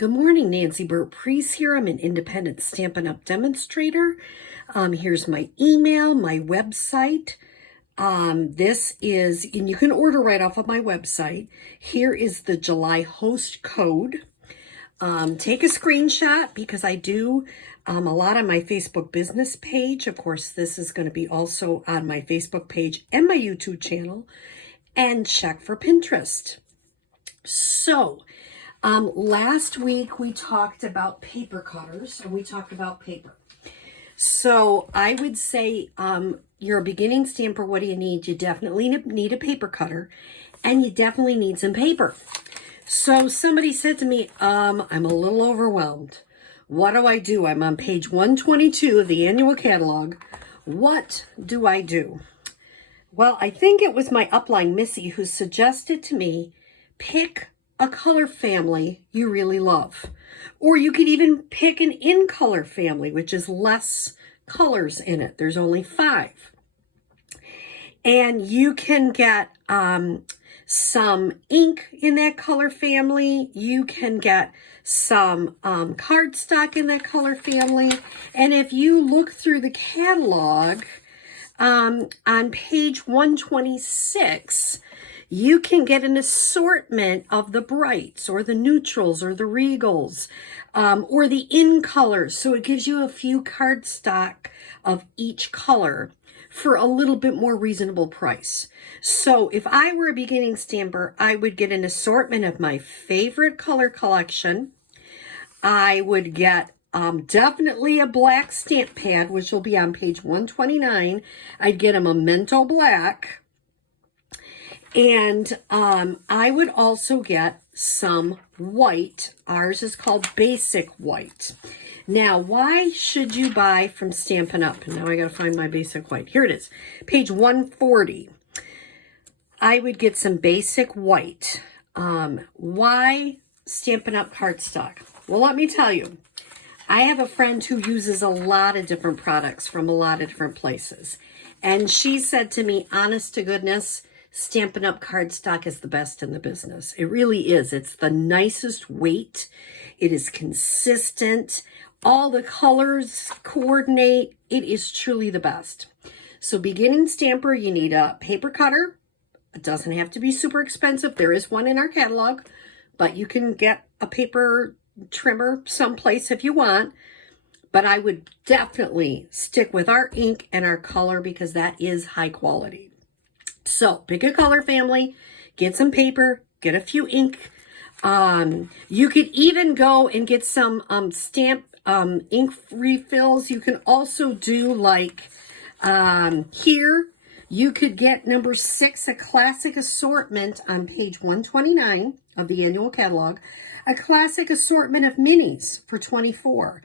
Good morning, Nancy Burt-Preece here. I'm an independent Stampin' Up! Demonstrator. Here's my email, my website. This is, and you can order right off of my website. Here is the July host code. Take a screenshot because I do a lot on my Facebook business page. Of course, this is going to be also on my Facebook page and my YouTube channel. And check for Pinterest. So, last week we talked about paper cutters and we talked about paper. So I would say you're a beginning stamper. What do you need? You definitely need a paper cutter and you definitely need some paper. So somebody said to me, I'm a little overwhelmed. What do I do? I'm on page 122 of the annual catalog. What do I do? Well, I think it was my upline, Missy, who suggested to me, pick a color family you really love. Or you could even pick an in-color family, which is less colors in it. There's only 5. And you can get some ink in that color family. You can get some cardstock in that color family. And if you look through the catalog, on page 126, you can get an assortment of the brights or the neutrals or the regals or the in colors. So it gives you a few cardstock of each color for a little bit more reasonable price. So if I were a beginning stamper, I would get an assortment of my favorite color collection. I would get definitely a black stamp pad, which will be on page 129. I'd get a Memento black. And I would also get some white. Ours is called basic white. Now, why should you buy from Stampin' Up? Now I got to find my basic white. Here it is, page 140. I would get some basic white. Why Stampin' Up cardstock? Well, let me tell you. I have a friend who uses a lot of different products from a lot of different places. And she said to me, honest to goodness, Stampin' Up! Cardstock is the best in the business. It really is. It's the nicest weight. It is consistent. All the colors coordinate. It is truly the best. So beginning stamper, you need a paper cutter. It doesn't have to be super expensive. There is one in our catalog, but you can get a paper trimmer someplace if you want. But I would definitely stick with our ink and our color because that is high quality. So pick a color family, get some paper, get a few ink. You could even go and get some stamp ink refills. You can also do like here, you could get number 6, a classic assortment on page 129 of the annual catalog, a classic assortment of minis for $24.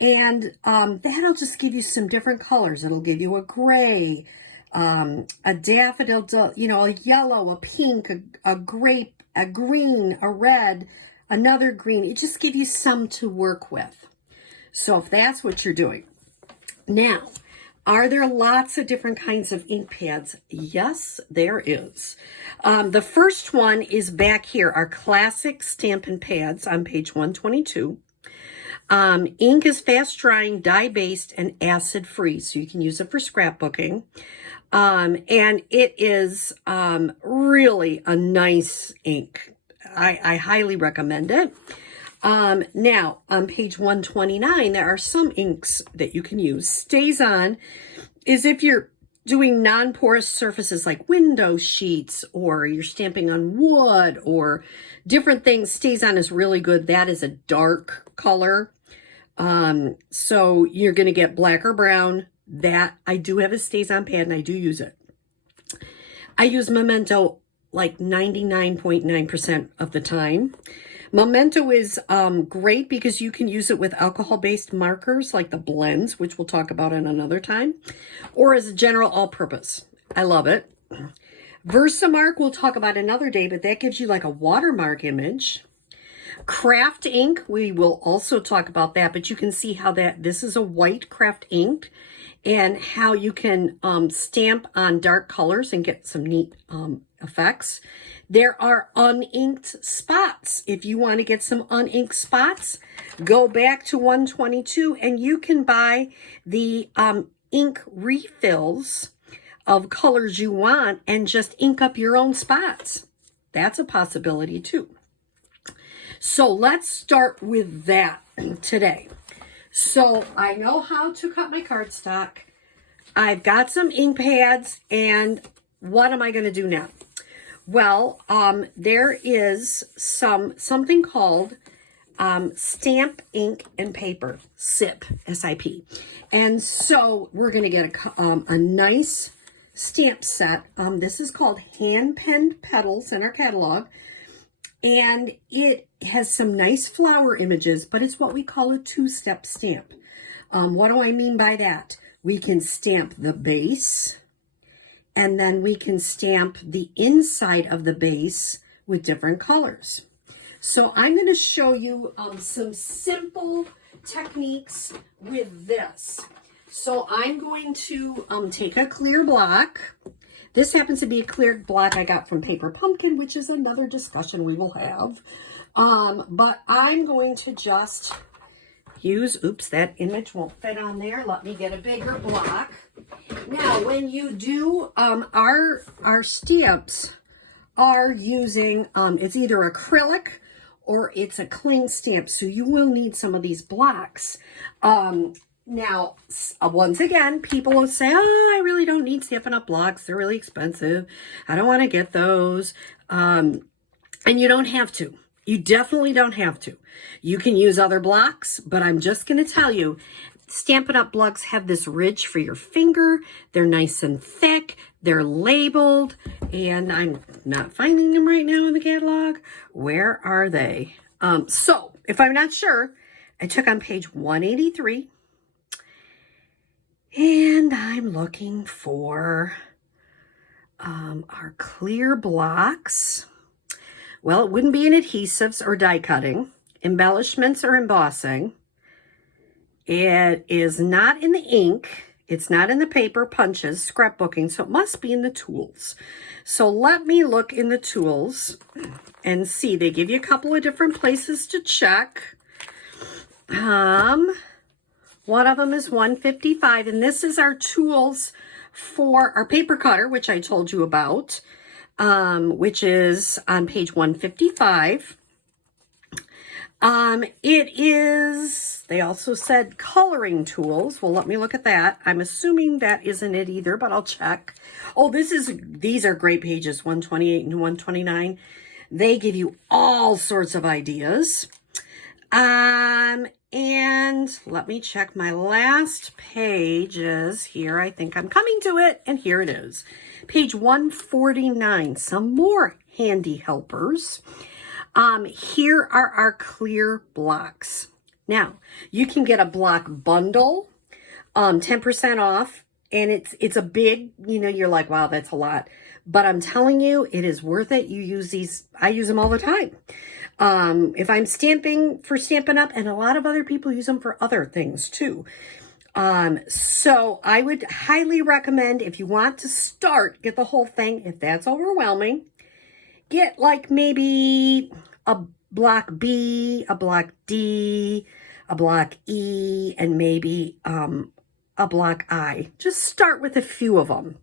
And that'll just give you some different colors. It'll give you a gray, a daffodil, you know, a yellow, a pink, a grape, a green, a red, another green. It just gives you some to work with. So if that's what you're doing. Now, are there lots of different kinds of ink pads? Yes, there is. The first one is back here, our classic Stampin' Pads on page 122. Ink is fast drying, dye-based, and acid-free, so you can use it for scrapbooking. And it is really a nice ink. I highly recommend it. Now, on page 129, there are some inks that you can use. Stays on is if you're doing non-porous surfaces like window sheets or you're stamping on wood or different things. Stays on is really good. That is a dark color. So you're going to get black or brown. That I do have a stays on pad and I do use it. I use Memento like 99.9% of the time. Memento is great because you can use it with alcohol-based markers like the blends, which we'll talk about in another time, or as a general all-purpose. I love it. Versamark we'll talk about another day, but that gives you like a watermark image. Craft ink, we will also talk about that, but you can see how this is a white craft ink and how you can stamp on dark colors and get some neat effects. There are uninked spots. If you want to get some uninked spots, go back to 122 and you can buy the ink refills of colors you want and just ink up your own spots. That's a possibility too. So let's start with that today. So I know how to cut my cardstock. I've got some ink pads, and what am I going to do now? Well, there is something called Stamp, Ink, and Paper, SIP, S-I-P. And so we're going to get a nice stamp set. This is called Hand Penned Petals in our catalog. And it has some nice flower images, but it's what we call a two-step stamp. What do I mean by that? We can stamp the base, and then we can stamp the inside of the base with different colors. So I'm going to show you some simple techniques with this. So I'm going to take a clear block. This happens to be a clear block I got from Paper Pumpkin, which is another discussion we will have. But I'm going to just use, oops, that image won't fit on there. Let me get a bigger block. Now, when you do, our stamps are using, it's either acrylic or it's a cling stamp. So you will need some of these blocks. Now, once again, people will say, oh, I really don't need Stampin' Up! Blocks. They're really expensive. I don't want to get those. And you don't have to. You definitely don't have to. You can use other blocks, but I'm just going to tell you, Stampin' Up! Blocks have this ridge for your finger. They're nice and thick. They're labeled, and I'm not finding them right now in the catalog. Where are they? So, if I'm not sure, I took on page 183. And I'm looking for our clear blocks. Well, it wouldn't be in adhesives or die cutting, embellishments or embossing. It is not in the ink. It's not in the paper, punches, scrapbooking, so it must be in the tools. So let me look in the tools and see. They give you a couple of different places to check. One of them is 155, and this is our tools for our paper cutter, which I told you about, which is on page 155. It is, they also said coloring tools. Well, let me look at that. I'm assuming that isn't it either, but I'll check. Oh, these are great pages, 128 and 129. They give you all sorts of ideas. And let me check my last pages here. I think I'm coming to it, and here it is. Page 149, some more handy helpers. Here are our clear blocks. Now, you can get a block bundle, 10% off, and it's a big, you're like, wow, that's a lot. But I'm telling you, it is worth it. You use these, I use them all the time. If I'm stamping for Stampin' Up!, and a lot of other people use them for other things too. So I would highly recommend, if you want to start, get the whole thing. If that's overwhelming, get like maybe a block B, a block D, a block E, and maybe a block I. Just start with a few of them.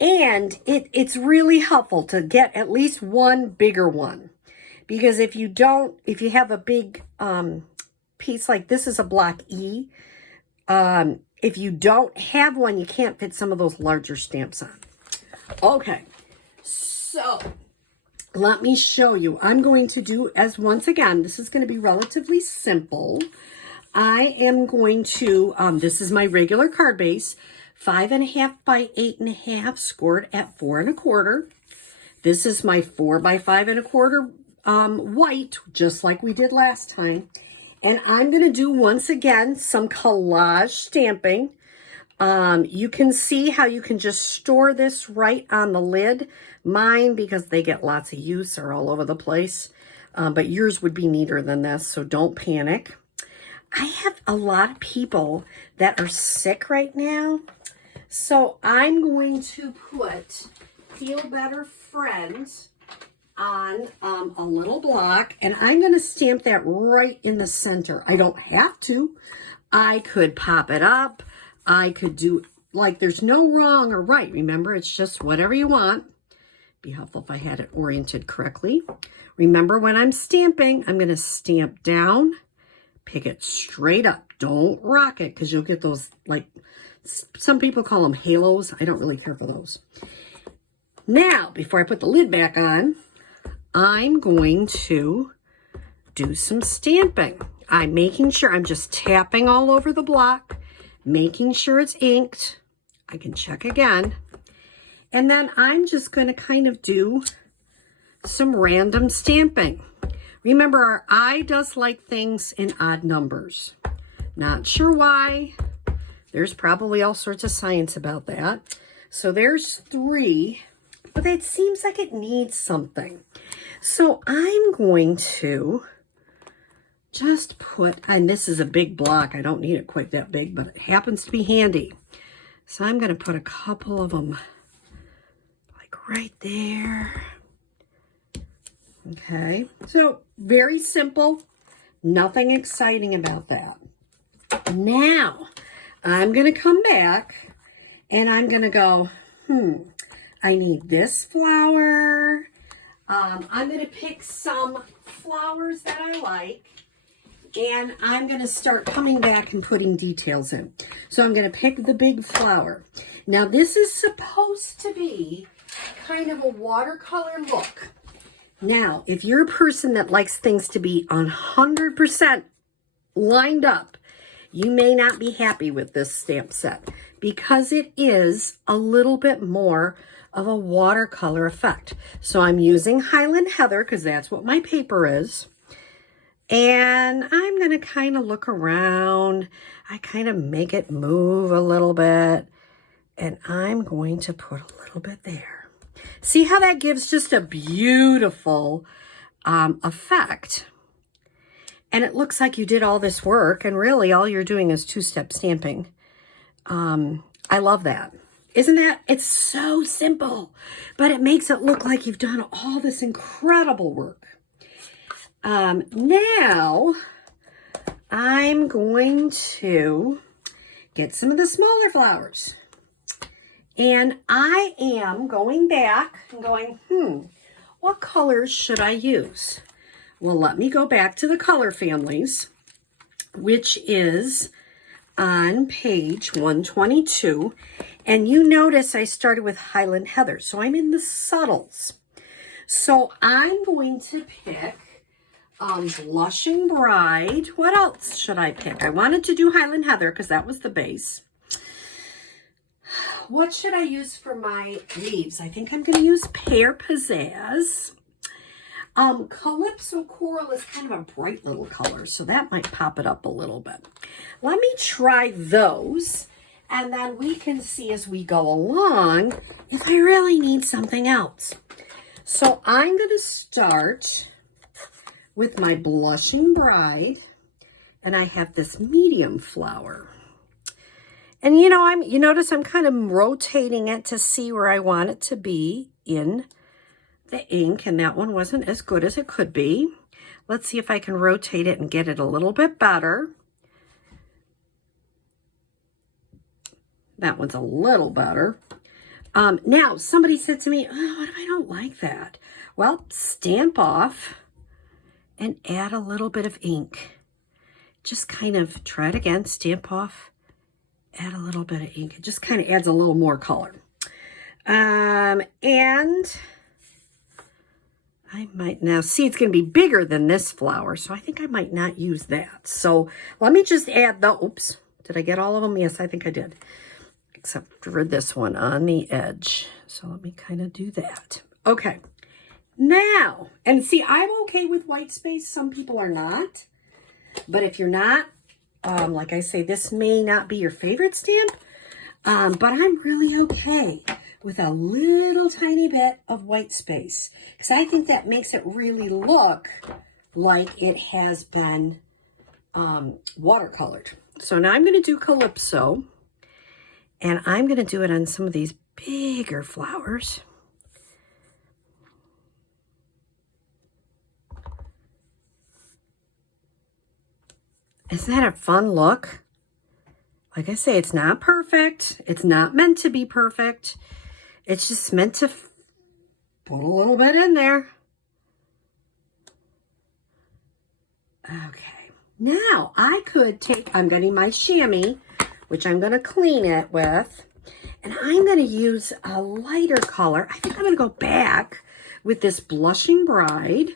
And it's really helpful to get at least one bigger one. Because if you have a big piece like this is a block E, if you don't have one, you can't fit some of those larger stamps on. Okay, so let me show you. I'm going to do, once again, this is going to be relatively simple. I am going to, this is my regular card base, 5.5 by 8.5, scored at 4 1/4. This is my 4 by 5 1/4 white, just like we did last time. And I'm going to do, once again, some collage stamping. You can see how you can just store this right on the lid. Mine, because they get lots of use, are all over the place. But yours would be neater than this, so don't panic. I have a lot of people that are sick right now. So I'm going to put Feel Better Friends on a little block, and I'm going to stamp that right in the center. I don't have to. I could pop it up. I could do, like, there's no wrong or right. Remember, it's just whatever you want. Be helpful if I had it oriented correctly. Remember, when I'm stamping, I'm going to stamp down, pick it straight up. Don't rock it, because you'll get those, like, some people call them halos. I don't really care for those. Now, before I put the lid back on, I'm going to do some stamping. I'm making sure I'm just tapping all over the block, making sure it's inked. I can check again. And then I'm just going to kind of do some random stamping. Remember, our eye does like things in odd numbers. Not sure why. There's probably all sorts of science about that. So there's 3, but it seems like it needs something. So I'm going to just put, and this is a big block. I don't need it quite that big, but it happens to be handy. So I'm going to put a couple of them like right there. Okay, so very simple, nothing exciting about that. Now, I'm going to come back and I'm going to go, I need this flower. I'm going to pick some flowers that I like, and I'm going to start coming back and putting details in. So I'm going to pick the big flower. Now, this is supposed to be kind of a watercolor look. Now, if you're a person that likes things to be 100% lined up, you may not be happy with this stamp set because it is a little bit more of a watercolor effect. So I'm using Highland Heather because that's what my paper is. And I'm going to kind of look around. I kind of make it move a little bit. And I'm going to put a little bit there. See how that gives just a beautiful effect. And it looks like you did all this work, and really all you're doing is 2-step stamping. I love that. Isn't that? It's so simple, but it makes it look like you've done all this incredible work. Now, I'm going to get some of the smaller flowers. And I am going back and going, what colors should I use? Well, let me go back to the color families, which is on page 122. And you notice I started with Highland Heather, so I'm in the subtles. So I'm going to pick Blushing Bride. What else should I pick? I wanted to do Highland Heather because that was the base. What should I use for my leaves? I think I'm going to use Pear Pizzazz. Calypso Coral is kind of a bright little color, so that might pop it up a little bit. Let me try those, and then we can see as we go along if I really need something else. So I'm going to start with my Blushing Bride, and I have this medium flower. And you notice I'm kind of rotating it to see where I want it to be in the ink, and that one wasn't as good as it could be. Let's see if I can rotate it and get it a little bit better. That one's a little better. Now, somebody said to me, oh, what if I don't like that? Well, stamp off and add a little bit of ink. Just kind of try it again, stamp off, add a little bit of ink. It just kind of adds a little more color. And I might now see it's going to be bigger than this flower, so I think I might not use that. So let me just add the, oops, did I get all of them? Yes, I think I did, except for this one on the edge. So let me kind of do that. Okay, now, and see, I'm okay with white space. Some people are not, but if you're not, like I say, this may not be your favorite stamp, but I'm really okay with a little tiny bit of white space, because I think that makes it really look like it has been watercolored. So now I'm going to do Calypso, and I'm going to do it on some of these bigger flowers. Isn't that a fun look? Like I say, it's not perfect. It's not meant to be perfect. It's just meant to put a little bit in there. Okay. Now, I could take, I'm getting my chamois, which I'm going to clean it with. And I'm going to use a lighter color. I think I'm going to go back with this Blushing Bride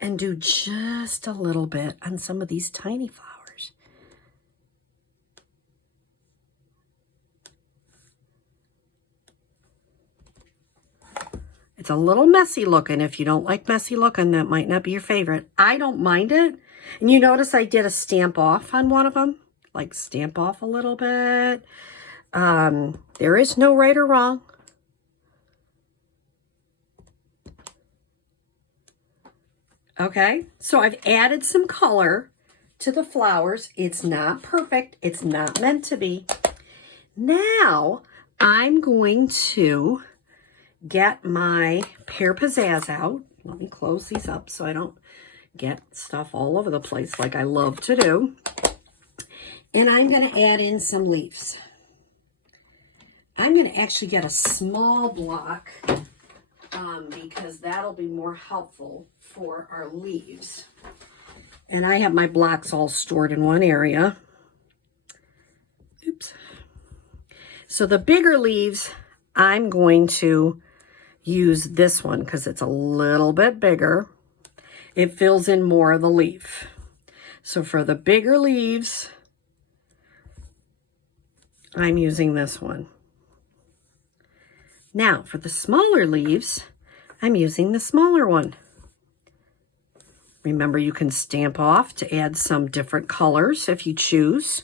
and do just a little bit on some of these tiny flowers. It's a little messy looking. If you don't like messy looking, that might not be your favorite. I don't mind it. And you notice I did a stamp off on one of them. Like stamp off a little bit. There is no right or wrong. Okay, so I've added some color to the flowers. It's not perfect. It's not meant to be. Now, I'm going to get my Pear Pizzazz out. Let me close these up so I don't get stuff all over the place like I love to do. And I'm going to add in some leaves. I'm going to actually get a small block because that'll be more helpful for our leaves. And I have my blocks all stored in one area. Oops. So the bigger leaves, I'm going to use this one because it's a little bit bigger. It fills in more of the leaf. So for the bigger leaves, I'm using this one. Now for the smaller leaves, I'm using the smaller one. Remember, you can stamp off to add some different colors if you choose.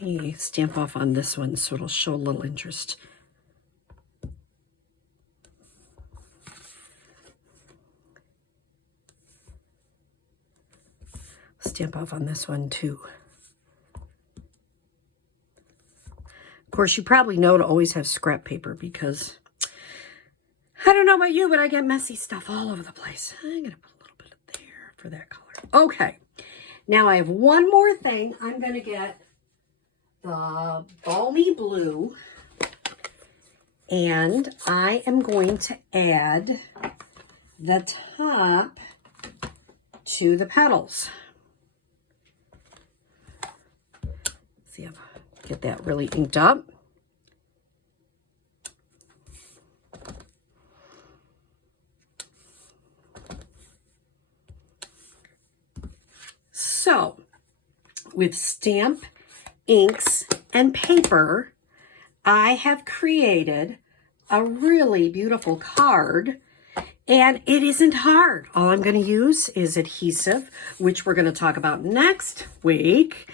Let me stamp off on this one so it'll show a little interest. Stamp off on this one too. Of course, you probably know to always have scrap paper because I don't know about you, but I get messy stuff all over the place. I'm going to put a little bit of there for that color. Okay, now I have one more thing. I'm going to get the Balmy Blue, and I am going to add the top to the petals. See if I get that really inked up. So, with stamp, inks, and paper, I have created a really beautiful card, and it isn't hard. All I'm going to use is adhesive, which we're going to talk about next week.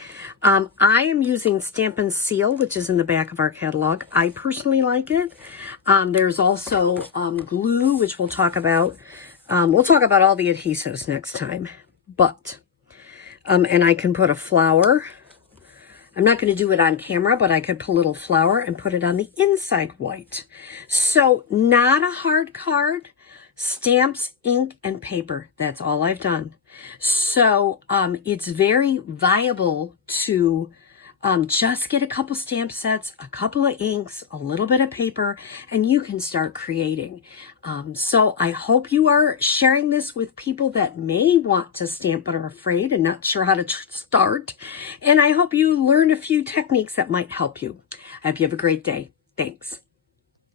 I am using Stamp and Seal, which is in the back of our catalog. I personally like it. There's also glue, which we'll talk about. We'll talk about all the adhesives next time. But and I can put a flower. I'm not going to do it on camera, but I could put a little flower and put it on the inside white. So not a hard card, stamps, ink, and paper. That's all I've done. So it's very viable to just get a couple stamp sets, a couple of inks, a little bit of paper, and you can start creating. So I hope you are sharing this with people that may want to stamp but are afraid and not sure how to start. And I hope you learn a few techniques that might help you. I hope you have a great day. Thanks.